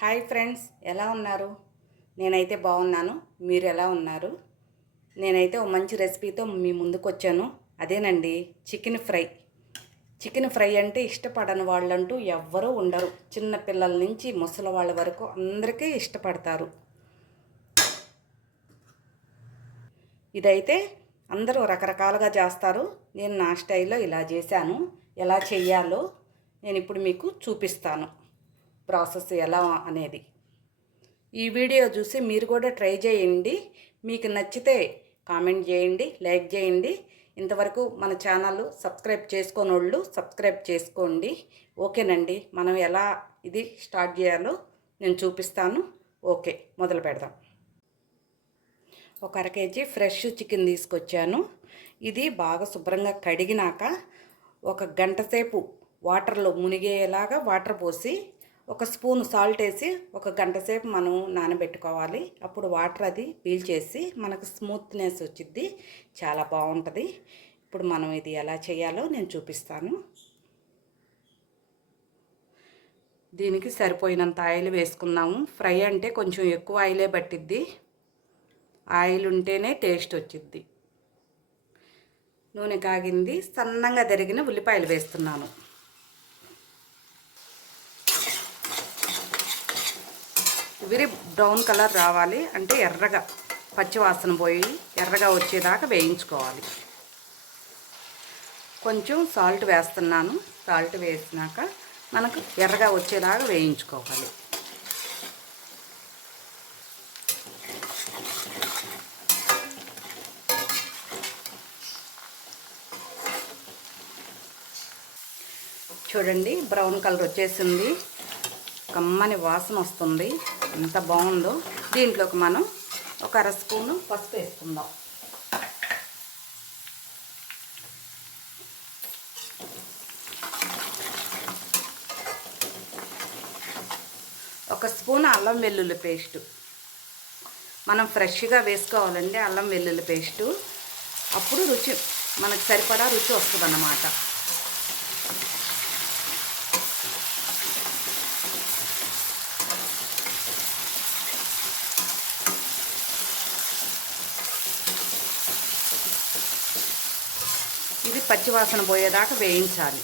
Hi friends, ఎలా ఉన్నారు? నేనైతే బాగున్నాను. మీరు ఎలా ఉన్నారు? నేనైతే ఒక మంచి రెసిపీతో మీ ముందుకు వచ్చాను. అదేనండి, చికెన్ ఫ్రై. చికెన్ ఫ్రై అంటే ఇష్టపడని వాళ్ళంటూ ఎవ్వరూ ఉండరు. చిన్న పిల్లల నుంచి ముసలి వాళ్ళ వరకు అందరికీ ఇష్టపడతారు. ఇదైతే అందరూ రకరకాలుగా చేస్తారు. నేను నా స్టైల్లో ఇలా చేశాను. ఎలా చెయ్యాలో నేను ఇప్పుడు మీకు చూపిస్తాను. ప్రాసెస్ ఎలా అనేది ఈ వీడియో చూసి మీరు కూడా ట్రై చేయండి. మీకు నచ్చితే కామెంట్ చేయండి, లైక్ చేయండి. ఇంతవరకు మన ఛానల్ సబ్స్క్రైబ్ చేసుకోని వాళ్ళు సబ్స్క్రైబ్ చేసుకోండి. ఓకేనండి, మనం ఎలా ఇది స్టార్ట్ చేయాలో నేను చూపిస్తాను. ఓకే, మొదలు పెడదాం. ఒక అర కేజీ ఫ్రెష్ చికెన్ తీసుకొచ్చాను. ఇది బాగా శుభ్రంగా కడిగినాక ఒక గంట సేపు వాటర్లో మునిగేలాగా వాటర్ పోసి ఒక స్పూన్ సాల్ట్ వేసి ఒక గంట సేపు మనం నానబెట్టుకోవాలి. అప్పుడు వాటర్ అది పీల్చేసి మనకు స్మూత్నెస్ వచ్చిద్ది, చాలా బాగుంటుంది. ఇప్పుడు మనం ఇది ఎలా చేయాలో నేను చూపిస్తాను. దీనికి సరిపోయినంత ఆయిల్ వేసుకుందాము. ఫ్రై అంటే కొంచెం ఎక్కువ ఆయిలే పట్టిద్ది. ఆయిల్ ఉంటేనే టేస్ట్ వచ్చిద్ది. నూనె కాగింది. సన్నగా తరిగిన ఉల్లిపాయలు వేస్తున్నాను. ఇవి బ్రౌన్ కలర్ రావాలి, అంటే ఎర్రగా పచ్చివాసన పోయి ఎర్రగా వచ్చేదాకా వేయించుకోవాలి. కొంచెం సాల్ట్ వేస్తున్నాను. సాల్ట్ వేసినాక మనకు ఎర్రగా వచ్చేలాగా వేయించుకోవాలి. చూడండి, బ్రౌన్ కలర్ వచ్చేసింది. కమ్మని వాసన వస్తుంది. ఎంత బాగుందో. దీంట్లోకి మనం ఒక అర స్పూను పసుపు వేసుకుందాం. ఒక స్పూన్ అల్లం వెల్లుల్లి పేస్టు. మనం ఫ్రెష్గా వేసుకోవాలండి అల్లం వెల్లుల్లి పేస్టు. అప్పుడు రుచి మనకు సరిపడా రుచి వస్తుంది అన్నమాట. ఇది పచ్చివాసన పోయేదాకా వేయించాలి.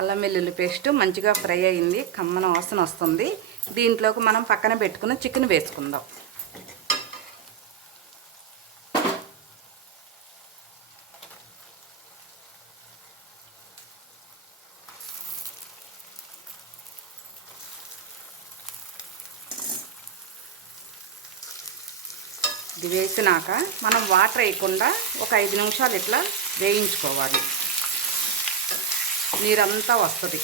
అల్లం వెల్లుల్లి పేస్ట్ మంచిగా ఫ్రై అయింది. కమ్మన వాసన వస్తుంది. దీంట్లోకి మనం పక్కన పెట్టుకున్న చికెన్ వేసుకుందాం. ఇది వేసినాక మనం వాటర్ వేయకుండా ఒక 5 నిమిషాలు ఇట్లా వేయించుకోవాలి. నీరంతా వస్తుంది.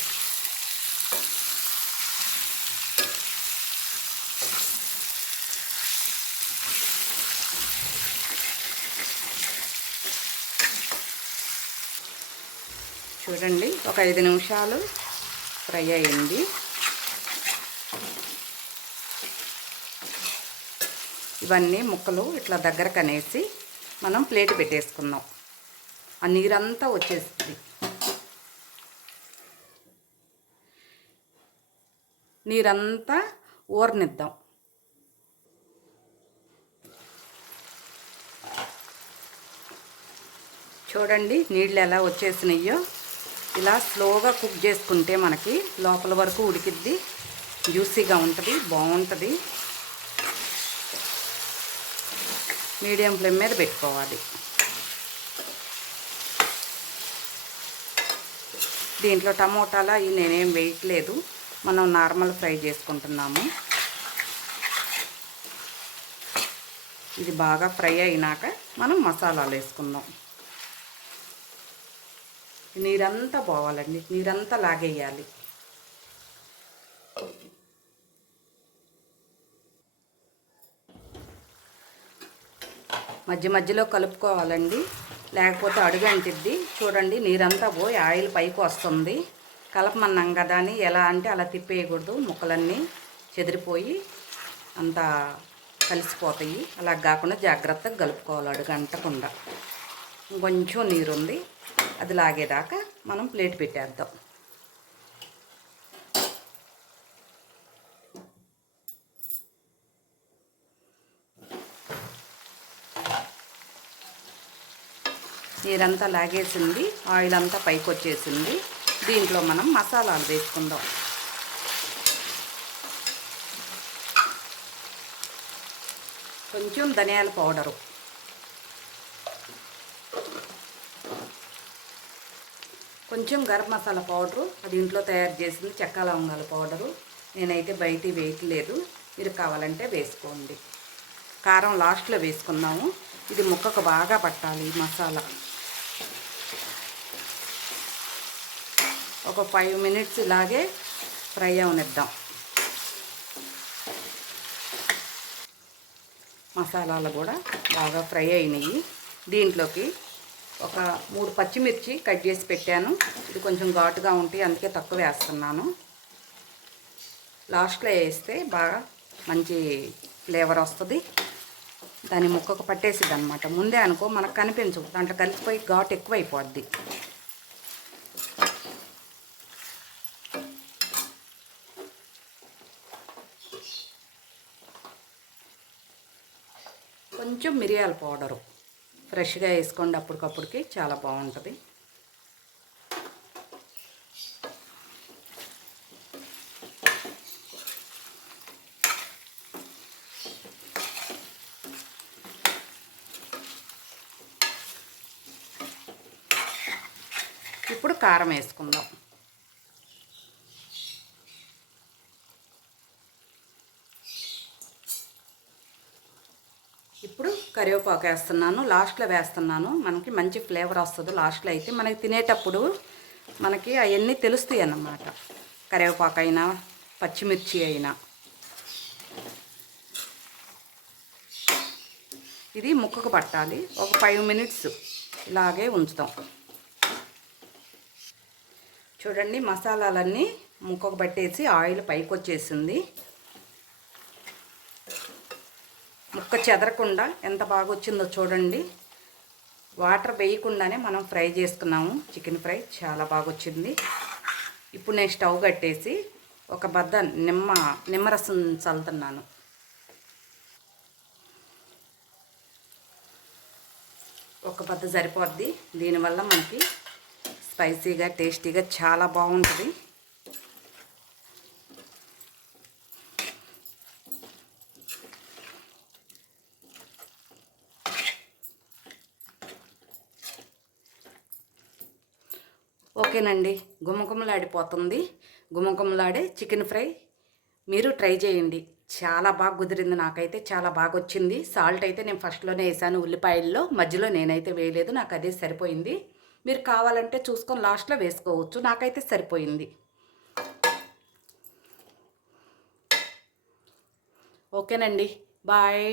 చూడండి, ఒక 5 నిమిషాలు ఫ్రై అయ్యింది. ఇవన్నీ ముక్కలు ఇట్లా దగ్గర కనేసి మనం ప్లేట్ పెట్టేసుకుందాం. ఆ నీరంతా వచ్చేస్తుంది. నీరంతా ఊరనిద్దాం. చూడండి, నీళ్ళు ఎలా వచ్చేసినాయో. ఇలా స్లోగా కుక్ చేసుకుంటే మనకి లోపల వరకు ఉడికిద్ది. జ్యూసీగా ఉంటుంది, బాగుంటుంది. మీడియం ఫ్లేమ్ మీద పెట్టుకోవాలి. దీంట్లో టమోటాలు అవి నేనేం వేయట్లేదు. మనం నార్మల్ ఫ్రై చేసుకుంటున్నాము. ఇది బాగా ఫ్రై అయినాక మనం మసాలాలు వేసుకుందాం. నీరంతా పోవాలండి, నీరంతా లాగేయాలి. మధ్య మధ్యలో కలుపుకోవాలండి. లేకపోతే అడుగంటిద్ది. చూడండి నీరంతా పోయి ఆయిల్ పైకి వస్తుంది. కలపమన్నాం కదా అని ఎలా అంటే అలా తిప్పేయకూడదు, ముక్కలన్నీ చెదిరిపోయి అంతా కలిసిపోతాయి. అలా కాకుండా జాగ్రత్తగా కలుపుకోవాలి అడుగంటకుండా. ఇంకొంచెం నీరుంది, అది లాగేదాకా మనం ప్లేట్ పెట్టేద్దాం. నీరంతా లాగేసింది, ఆయిల్ అంతా పైకి వచ్చేసింది. దీంట్లో మనం మసాలాలు వేసుకుందాం. కొంచెం ధనియాల పౌడరు, కొంచెం గరం మసాలా పౌడరు, అది ఇంట్లో తయారు చేసింది. చెక్క లవంగాల పౌడరు, నేనైతే బయట వేయట్లేదు, మీరు కావాలంటే వేసుకోండి. కారం లాస్ట్లో వేసుకుందాము. ఇది ముక్కకు బాగా పట్టాలి ఈ మసాలా. ఒక 5 మినిట్స్ ఇలాగే ఫ్రై అవనిద్దాం. మసాలాలు కూడా బాగా ఫ్రై అయినాయి. దీంట్లోకి ఒక 3 పచ్చిమిర్చి కట్ చేసి పెట్టాను. ఇది కొంచెం ఘాటుగా ఉంటుంది, అందుకే తక్కువ వేస్తున్నాను. లాస్ట్లో వేస్తే బాగా మంచి ఫ్లేవర్ వస్తుంది. దాని ముక్కకు పట్టేసిద్ది అనమాట. ముందే అనుకో మనకు కనిపించవు, దాంట్లో కలిసిపోయి ఘాటు ఎక్కువైపోద్ది. కొంచెం మిరియాల పౌడరు ఫ్రెష్గా వేసుకోండి, అప్పటికప్పుడుకి చాలా బాగుంటుంది. ఇప్పుడు కారం వేసుకుందాం. ఇప్పుడు కరివేపాకు వేస్తున్నాను, లాస్ట్లో వేస్తున్నాను. మనకి మంచి ఫ్లేవర్ వస్తుంది లాస్ట్లో అయితే. మనకి తినేటప్పుడు మనకి అవన్నీ తెలుస్తాయి అన్నమాట. కరివేపాకు అయినా పచ్చిమిర్చి అయినా. ఇది ముక్కకు పట్టాలి. ఒక 5 మినిట్స్ ఇలాగే ఉంచుతాం. చూడండి మసాలాలన్నీ ముక్కకు పట్టేసి ఆయిల్ పైకి వచ్చేసింది. ముక్క చెదరకుండా ఎంత బాగా వచ్చిందో చూడండి. వాటర్ వేయకుండానే మనం ఫ్రై చేసుకున్నాము. చికెన్ ఫ్రై చాలా బాగా వచ్చింది. ఇప్పుడు నేను స్టవ్ కట్టేసి ఒక బద్ద నిమ్మరసం చల్లుతున్నాను. ఒక బద్ద సరిపోద్ది. దీనివల్ల మనకి స్పైసీగా టేస్టీగా చాలా బాగుంటుంది. ఓకేనండి, గుమగుమలాడిపోతుంది. గుమగుమలాడే చికెన్ ఫ్రై మీరు ట్రై చేయండి. చాలా బాగా కుదిరింది, నాకైతే చాలా బాగా వచ్చింది. సాల్ట్ అయితే నేను ఫస్ట్లోనే వేసాను, ఉల్లిపాయల్లో మధ్యలో నేనైతే వేయలేదు, నాకు అదే సరిపోయింది. మీరు కావాలంటే చూసుకొని లాస్ట్లో వేసుకోవచ్చు, నాకైతే సరిపోయింది. ఓకేనండి, బాయ్.